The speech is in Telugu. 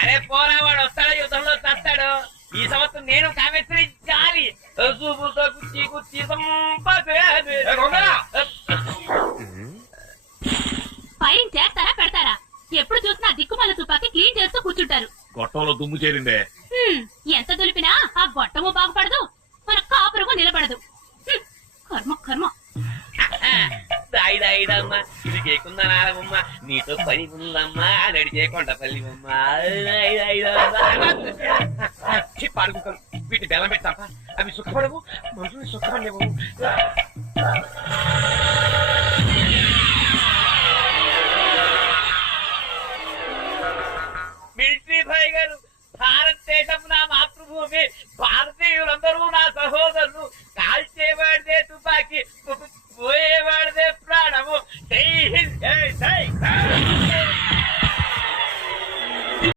అరే పోరా, వాడు వస్తాడు, యుద్ధంలో చస్తాడు. ఈ సంవత్సరం నేను కామేశ్వరి జాలి చూపుతో కుర్చీ కుర్చీ ఫైరింగ్ చేస్తారా పెడతారా? ఎప్పుడు చూసినా దిక్కుమాల తుపాకి క్లీన్ చేస్తూ కూర్చుంటారు. గొట్టంలో దుమ్ము చేరిందే. ఎంత దులిపినా ఆ గొట్టము బాగుపడదు, మన కాపురము నిలబడదు. కర్మ కర్మ. దాయిదాయిదమ్మా, ఇది కేకుందా నారమ్మ, నీతో పని ఉందమ్మా, నడిచే కొండపల్లి అమ్మ. పాడుకుంటారు వీటిని బెల్లం పెడతాపా, అవి సుఖపడవు, మనుషులు సుఖపడలేవు.